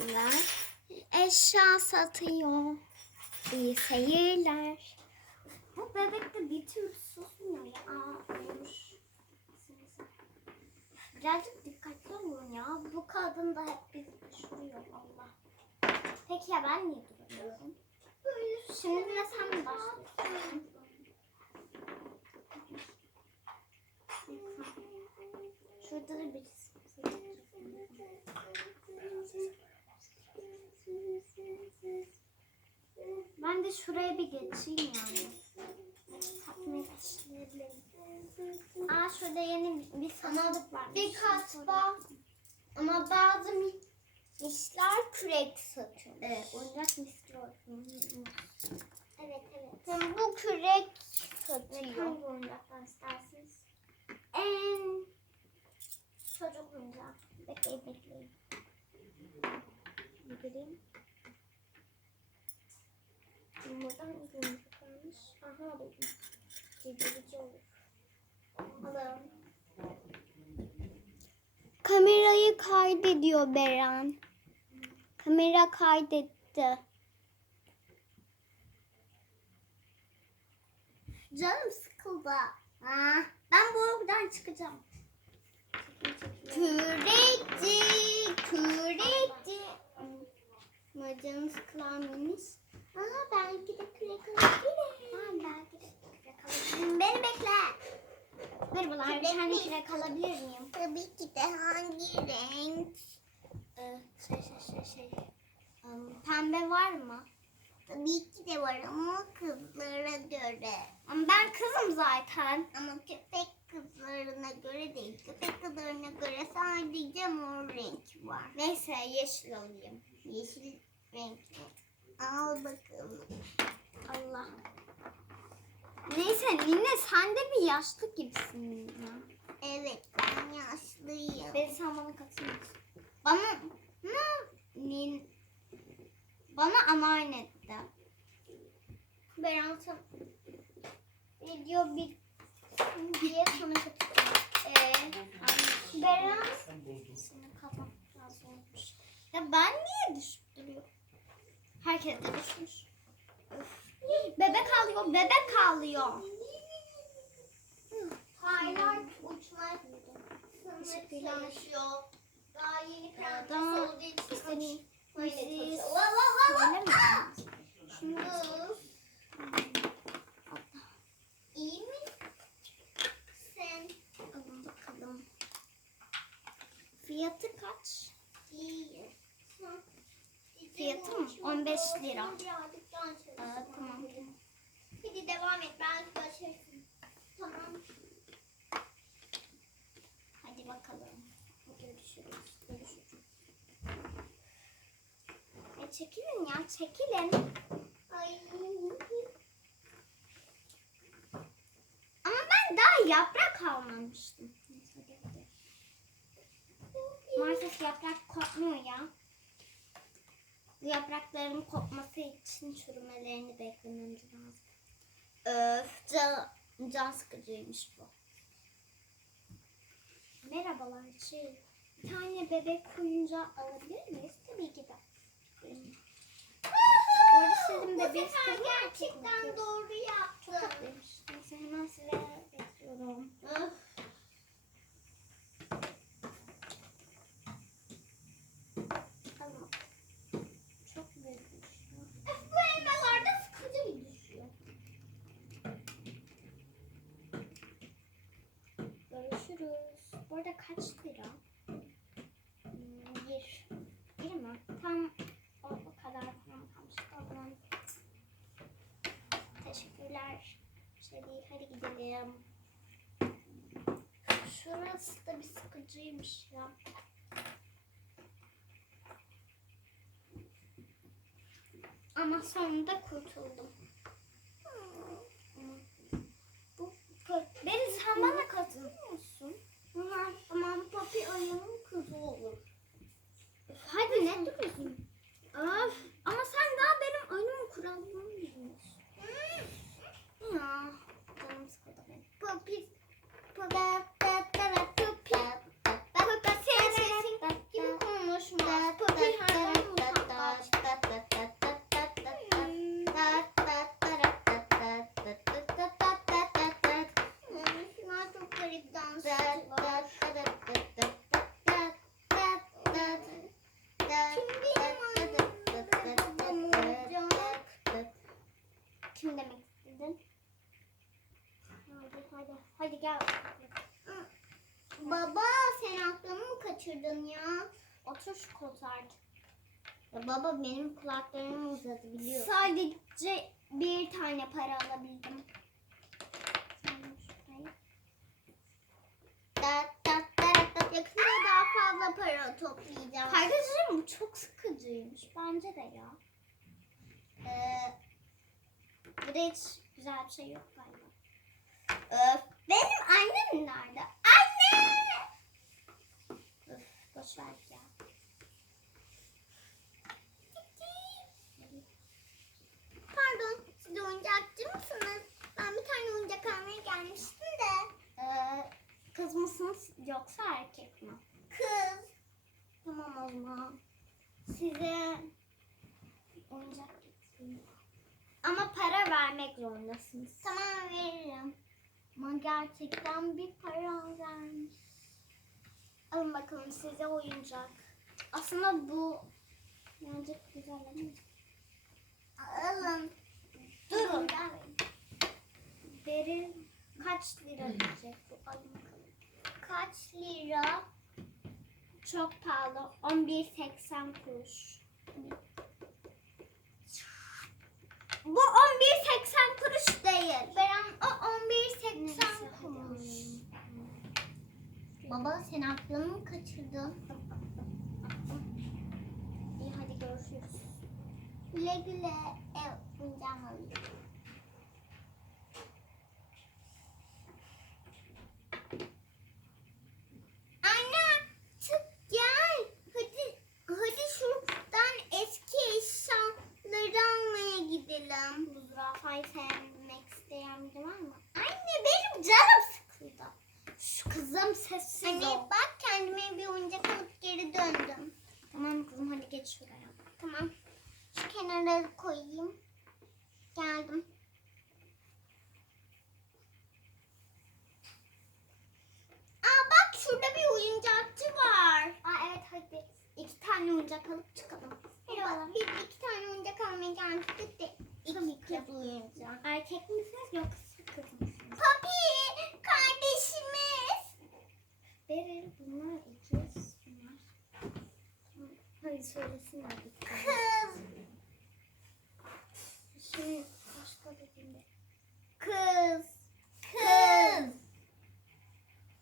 Bunlar eşya satıyor. İyi seyirler. Bu bebek de bir türlü susmuyor ya. Ölmüş. Birazcık dikkatli olun ya. Bu kadın da hep bizi düşürüyor valla. Peki ya ben niye duramıyorum? Şimdi de sen mi başlıyorsun? Şurada da birisi. Ben de şuraya bir geçeyim yani. Başlayabilirim. Aa şurada yeni bir sanatlık var. Birkaç bak. Ama bazı işler kürek satıyor. Evet, oyuncak istiyorum. Evet evet. Bu kürek satıyor. Hangi oyuncaklar istersiniz? En çocuk oyuncağı. Bekleyin bekleyin. Gidelim. Bir oyuncak varmış. Aha alayım. Cildirici olur. Alalım. Kamerayı kaydediyor Beren. Kamera kaydetti. Canım sıkıldı. Ha, ben buradan çıkacağım. Kürekçi, kürekçi. Macanız kılamininiz. Aha belki de kürek alabilirim. Ha, belki de kürek alabilirim. Beni bekle. Merhabalar, bir tane kürek alabilir miyim? Tabii ki de hangi renk? Ee, şey şey şey şey. Em, pembe var mı? Tabii ki de var ama kızlara göre. Ama ben kızım zaten. Ama köpek kızlarına göre değil. Köpek kızlarına göre sadece mor renk var. Neyse yeşil alayım. Yeşil Al bakalım. Allah. Neyse Nine sen de bir yaşlı gibisin ya. Evet ben yaşlıyım. Ben sen bana katılır mısın? Bana ne? Nin, bana anneanne de. Ben sana video bir diye sana katılıyorum. Ee, Beren senin kafan biraz olmuş. Ya ben niye düşüp duruyorum? Herkes de düşmüş. Bebek ağlıyor, bebek ağlıyor. Haylar uçma Teşekkürler. sınırlaşıyor. Daha yeni prenses olduğu için. Şunu Kız, İyi mi? Sen alın bakalım. Fiyatı kaç? Mı? 15 lira. Aa, tamam. Hadi devam et. Belki başarısın. Tamam. Hadi bakalım. Görüşürüz. Görüşürüz. E çekilin ya çekilin. Ay. Ama ben daha yaprak almamıştım. Maalesef yaprak kopmuyor ya. Bu yaprakların kopması için çürümelerini beklememiz lazım. Öf can, can sıkıcıymış bu. Merhabalar şey. Bir tane bebek oyuncağı alabilir miyiz? Tabii ki de. Bu arada sizin bebeğiniz sefer gerçekten doğru yaptın. Neyse hemen size bekliyorum. Öf. Tamam. Çok büyükmüş. Öf, Bu elmalarda sıkıcı bir düşüyor. Görüşürüz. Bu kaç lira? Hmm, Bir. Bir mi? Tam o, kadar kalmıştı. O zaman teşekkürler. Şey değil. Hadi gidelim. Şurası da bir sıkıcıymış ya. Ama sonunda kurtuldum. Bu Beni sen bana katılmıyor musun? Bunlar tamam papi ayının kızı olur. Hadi ne duruyorsun? Öf. Ama sen daha benim oyunumun kurallarını bilmiyorsun. Ya. Canım sıkıldı benim. Papi. Papi. Papi. Papi senin sesin gibi konuşma. Papi her zaman kaçırdın ya? Ya baba benim kulaklarım uzadı biliyor. Sadece bir tane para alabildim. Yakında daha fazla para toplayacağım. Kardeşim bu çok sıkıcıymış. Bence de ya. Ee, burada hiç güzel bir şey yok galiba. Öf, benim annem nerede? Anne! Öf, boş ver siz oyuncakçı mısınız? Ben bir tane oyuncak almaya gelmiştim de. Ee, kız mısınız yoksa erkek mi? Kız. Tamam o zaman. Size oyuncak getireyim. Ama para vermek zorundasınız. Tamam veririm. Ama gerçekten bir para vermiş. Alın bakalım size oyuncak. Aslında bu bence güzel ama. Alın. Durun. Verin kaç lira diyecek bu alın. Kaç lira? Çok pahalı. 11.80 kuruş. Bu 11.80 kuruş değil. Ben o 11.80 Neyse, hadi kuruş. Baba sen aklını mı kaçırdın? İyi hadi görüşürüz. Güle güle ev alayım. Anne çık gel. Hadi hadi şuradan eski eşyaları almaya gidelim. Bu zürafayı sevmek isteyen biri var mı? Anne benim canım sıkıldı. Şu kızım sessiz Anne ol. bak kendime bir oyuncak alıp geri döndüm. Tamam kızım hadi geç şuraya. Tamam. Şu kenara koyayım. Geldim. Aa bak şurada bir oyuncakçı var. Aa evet hadi. İki tane oyuncak alıp çıkalım. Merhaba. Biz iki tane oyuncak almaya gelmiştik de iki kız oyuncak. Erkek misiniz yoksa kız mısınız? Papi kardeşimiz. Beril bunlar ikiz. Bunlar. Hadi söylesinler bir tane. Kız. Şey Kız. Kız.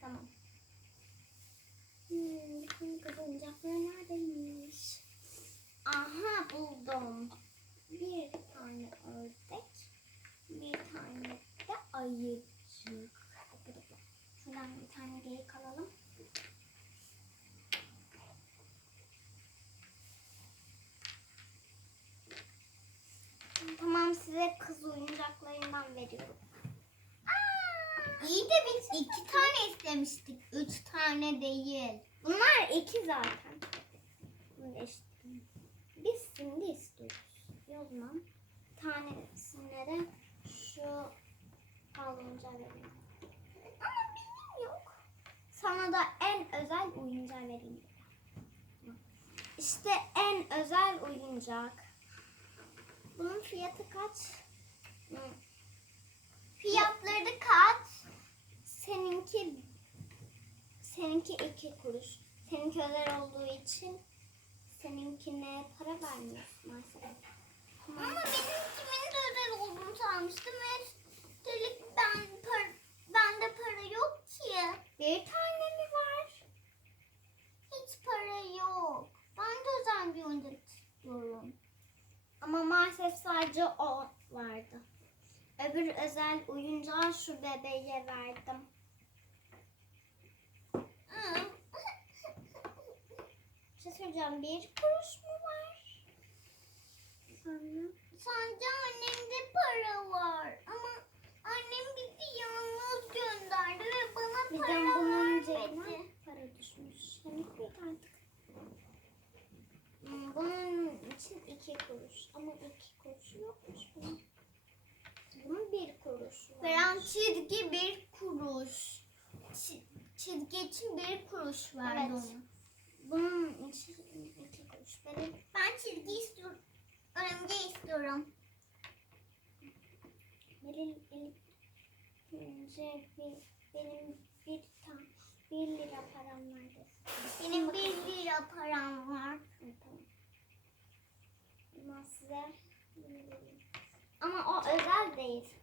Tamam. Hmm, bakın kız oyuncakları neredeymiş? Aha buldum. Bir tane ördek. Bir tane de ayıcık. Hadi bakalım. Şuradan bir tane geyik alalım. Tamam size kız oyuncaklarından veriyorum. İyi de biz iki tane istemiştik. Üç tane değil. Bunlar iki zaten. Biz şimdi istiyoruz. Zaman tanesine de şu alınca vereyim. Ama benim yok. Sana da en özel oyuncağı vereyim. İşte en özel oyuncak. Bunun fiyatı kaç? Fiyatları kaç? Seninki seninki iki kuruş. Seninki özel olduğu için seninkine para vermiyorsun maalesef. Ama benim kimin de özel olduğunu sanmıştım ve üstelik ben par bende para yok ki. Bir tane mi var? Hiç para yok. Ben de özel bir oyuncak istiyorum. Ama maalesef sadece o vardı. Öbür özel oyuncağı şu bebeğe verdim. Bir şey söyleyeceğim. Bir kuruş mu var? Sonra. Sence annemde para var ama annem bizi yalnız gönderdi ve bana Bir para bunun vermedi. para düşmüş. Artık. Hmm, Bunun için iki kuruş. Ama iki kuruş yokmuş bunun. Bunun bir kuruş var. Veren çizgi bir kuruş. Çi- çizgi için bir kuruş verdi Evet. ona. Bunun için iki kuruş. Benim Ben çizgi istiyorum. Örümceği istiyorum. benim, benim benim bir tane bir lira param vardı. Benim bir lira param var. Ben size bunu vereyim. Ama o özel değil.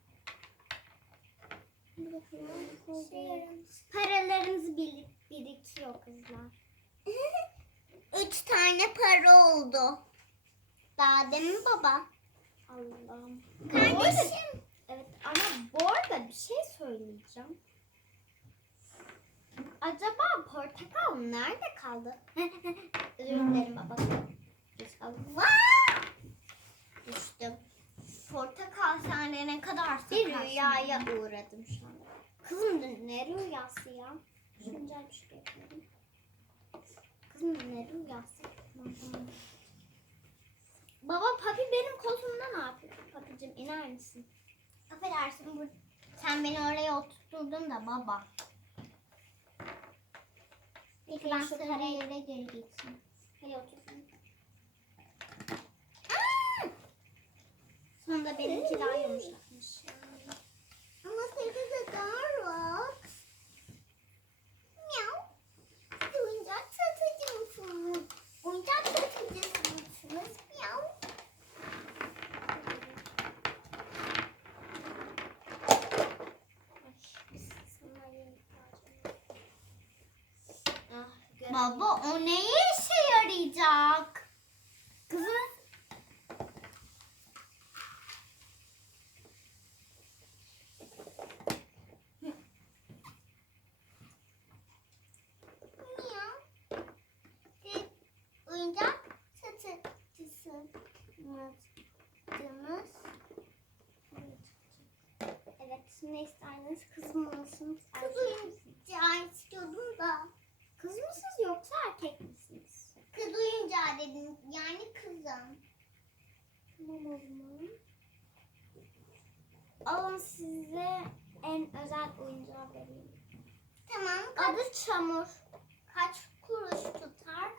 Paralarımız bir, birikiyor kızlar. Üç tane para oldu. Daha demin baba. Allah'ım. Kardeşim. Evet ama bu arada bir şey söyleyeceğim. Acaba portakal nerede kaldı? Özür dilerim baba. Düştüm. Portakal de ne kadar Bir rüyaya uğradım şu an. Kızım ne rüyası ya? Şunca bir şey yapıyorum. Kızım ne rüyası? Baba papi benim koltuğumda ne yapıyor? Papicim iner misin? Affedersin bu sen beni oraya oturtturdun da baba. Peki ben Şu parayı- yere geri geçeyim. Hadi otur. Aa! Sonunda benimki daha yumuşakmış. Ama seni de daha rahat. Miau. Siz oyuncak satıcı mısınız? Oyuncak satıcısı mısınız? Miau. Ah, Baba o neye işe yarayacak? Kızım. Miau. Siz oyuncak satıcısı mısınız? Evet ne isterdiniz? Kız mı olsun? Kız oyuncağı istiyordum da. Kız mısınız yoksa erkek misiniz? Kız oyuncağı dedim. Yani kızım. Tamam o zaman. Alın size en özel oyuncağı vereyim. Tamam. Kaç, Adı Çamur. kaç kuruş tutar?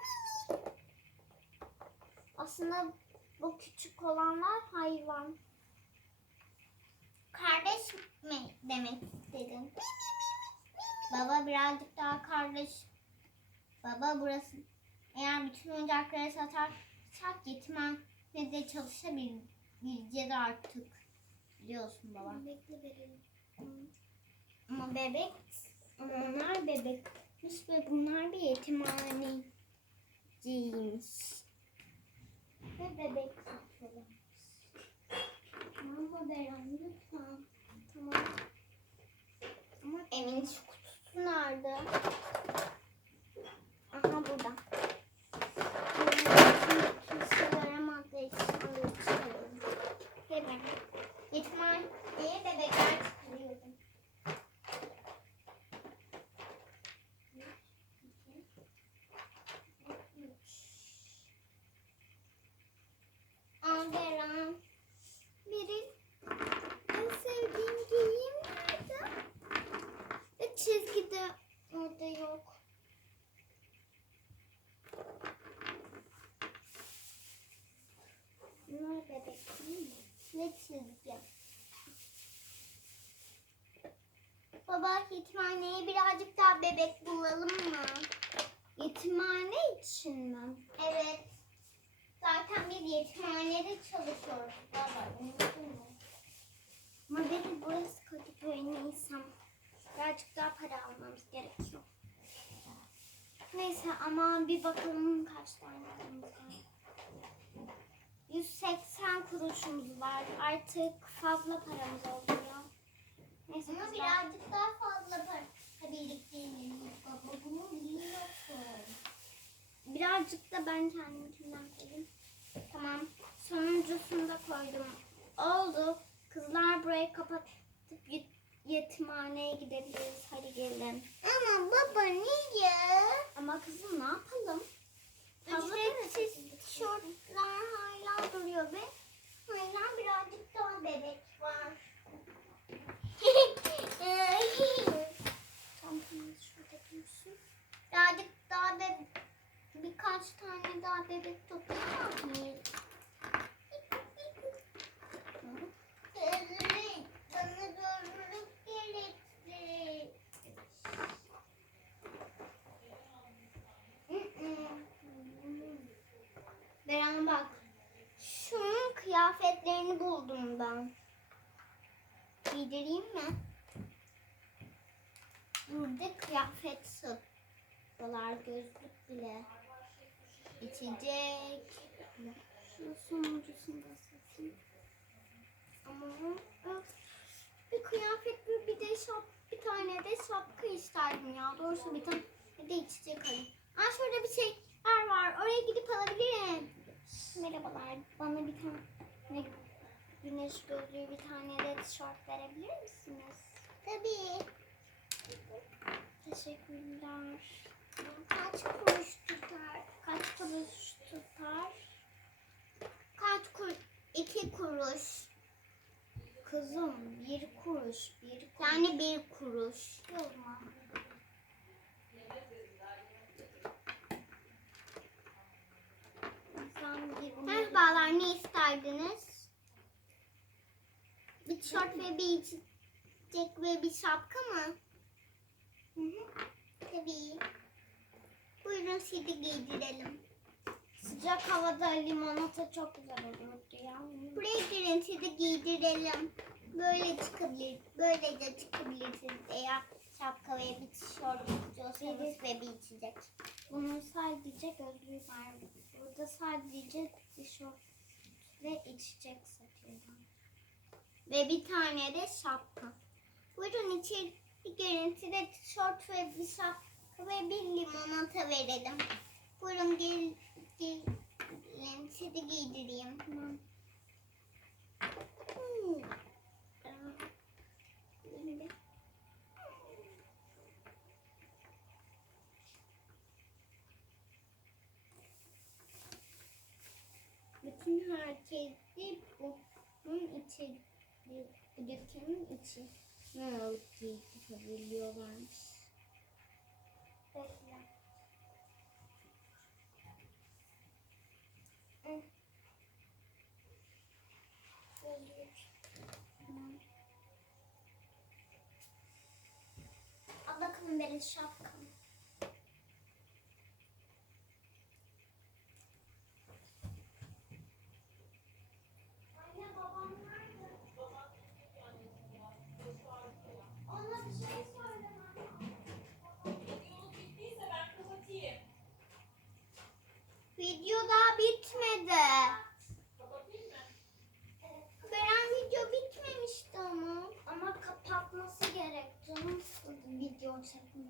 Aslında bu küçük olanlar hayvan. Kardeş mi demek istedin? Baba birazcık daha kardeş. Baba burası. Eğer bütün oyuncakları satarsak yetimhanede de çalışabileceğiz artık. Biliyorsun baba. Bekle verelim. Ama bebek Ama onlar bebekmiş ve bunlar bir yetimhaneciymiş. Ve bebek satıyorlarmış. Bu Beren lütfen. Ama evin şu kutusu nerede? Aha burada. Hmm, Kimse veremezdi için alıp çıkarıyorum. bebek. Yetimhaneye. Biri en sevdiğim giyim nerede? Ve çizgi de orada yok. Bunlar bebek değil mi? Ne çizgi? Baba yetimhaneye birazcık daha bebek bulalım mı? Yetimhane için mi? Evet. Zaten biz yetimhanede çalışıyoruz baba. unuttun mu? Ama benim burası Kadıköy neysem. Birazcık daha para almamız gerekiyor. Neyse ama bir bakalım kaç tane var. 180 kuruşumuz var. Artık fazla paramız oldu ya. Neyse Ama birazcık daha fazla para biriktirelim. Baba bunu biliyorsun. Birazcık da ben kendimkinden koyayım. Tamam. Sonuncusunu da koydum. Oldu. Kızlar burayı kapatıp yet- yetimhaneye gidebiliriz. Hadi gelin. Ama baba niye? Ama kızım ne yapalım? Ücretsiz tişörtler hala duruyor ve daha bebek, birkaç tane daha bebek toplayamaz mıyız? Beren bak. Şunun kıyafetlerini buldum ben. Giydireyim mi? Burada kıyafet satıyor satıyorlar gözlük bile. İçecek. Şu sonuncusunu da satayım. Ama öf, bir kıyafet bir, bir de şap, bir tane de şapka isterdim ya. Doğrusu bir tane de içecek alayım. Aa şurada bir şeyler var. Oraya gidip alabilirim. Merhabalar. Bana bir tane güneş gözlüğü bir tane de tişört verebilir misiniz? Tabii. Teşekkürler. Kaç kuruş tutar? Kaç kuruş tutar? Kaç kuruş? İki kuruş. Kızım bir kuruş. Bir kuruş. Yani bir kuruş. Yorma. Merhabalar ne isterdiniz? Bir tişört ve bir içecek ve bir şapka mı? Hı hı. Tabii. Sizi giydirelim. Sıcak havada limonata çok güzel olurdu ya. Buraya girin sizi giydirelim. Böyle çıkabilir, böylece çıkabilirsiniz eğer şapka ve bir tişört istiyorsanız ve bir içecek. Bunun sadece gözlüğü var. Burada sadece tişört ve içecek satıyorlar. Ve bir tane de şapka. Buyurun içeri size tişört ve bir şapka ve bir limonata verelim. Buyurun gel, gelin sizi giydireyim. Şimdi. Bütün herkesi bunun içi, dükkanın içi ne alıp yapabiliyorlarmış. Şapkam.